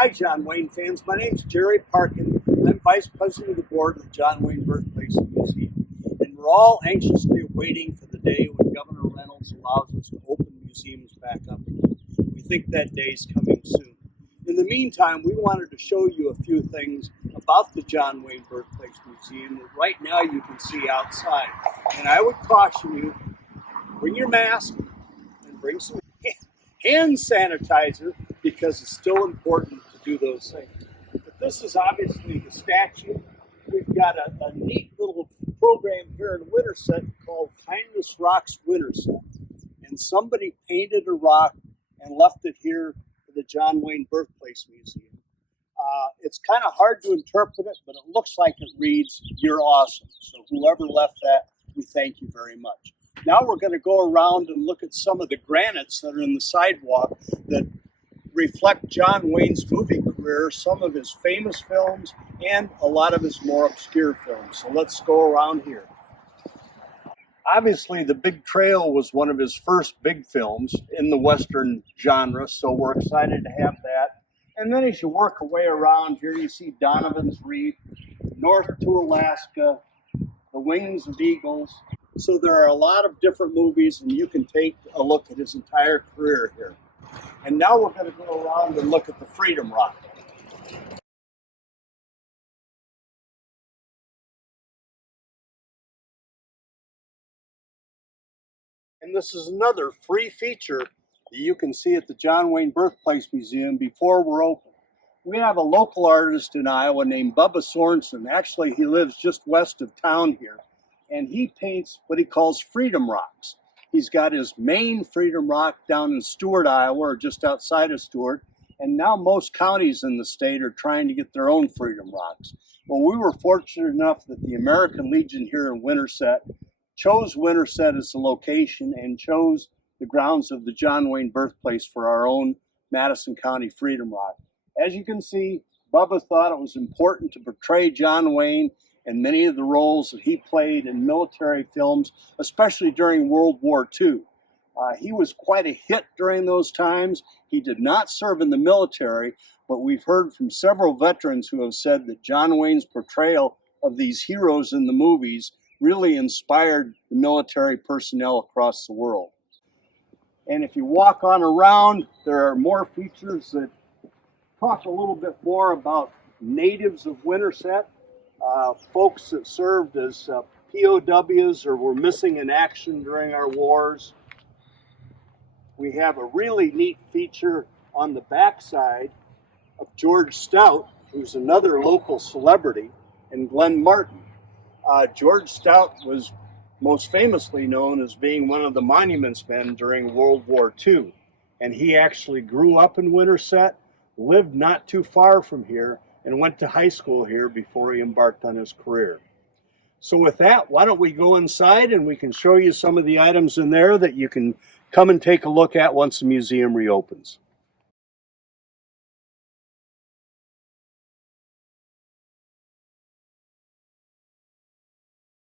Hi, John Wayne fans. My name's Jerry Parkin. I'm Vice President of the Board of the John Wayne Birthplace Museum. And we're all anxiously waiting for the day when Governor Reynolds allows us to open museums back up again. We think that day's coming soon. In the meantime, we wanted to show you a few things about the John Wayne Birthplace Museum that right now you can see outside. And I would caution you, bring your mask and bring some hand sanitizer, because it's still important to do those things. But this is obviously the statue. We've got a neat little program here in Winterset called Kindness Rocks Winterset. And somebody painted a rock and left it here for the John Wayne Birthplace Museum. It's kind of hard to interpret it, but it looks like it reads, "You're awesome." So whoever left that, we thank you very much. Now we're going to go around and look at some of the granites that are in the sidewalk that reflect John Wayne's movie career, some of his famous films, and a lot of his more obscure films. So let's go around here. Obviously, The Big Trail was one of his first big films in the Western genre, so we're excited to have that. And then as you work your way around here, you see Donovan's Reef, North to Alaska, The Wings of Eagles. So there are a lot of different movies, and you can take a look at his entire career here. And now we're going to go around and look at the Freedom Rock. And this is another free feature that you can see at the John Wayne Birthplace Museum before we're open. We have a local artist in Iowa named Bubba Sorensen. Actually, he lives just west of town here. And he paints what he calls Freedom Rocks. He's got his main Freedom Rock down in Stuart, Iowa, or just outside of Stuart. And now most counties in the state are trying to get their own Freedom Rocks. Well, we were fortunate enough that the American Legion here in Winterset chose Winterset as the location and chose the grounds of the John Wayne Birthplace for our own Madison County Freedom Rock. As you can see, Bubba thought it was important to portray John Wayne and many of the roles that he played in military films, especially during World War II. He was quite a hit during those times. He did not serve in the military, but we've heard from several veterans who have said that John Wayne's portrayal of these heroes in the movies really inspired the military personnel across the world. And if you walk on around, there are more features that talk a little bit more about natives of Winterset. Folks that served as POWs or were missing in action during our wars. We have a really neat feature on the backside of George Stout, who's another local celebrity, and Glenn Martin. George Stout was most famously known as being one of the monuments men during World War II. And he actually grew up in Winterset, lived not too far from here, and went to high school here before he embarked on his career. So with that, why don't we go inside and we can show you some of the items in there that you can come and take a look at once the museum reopens.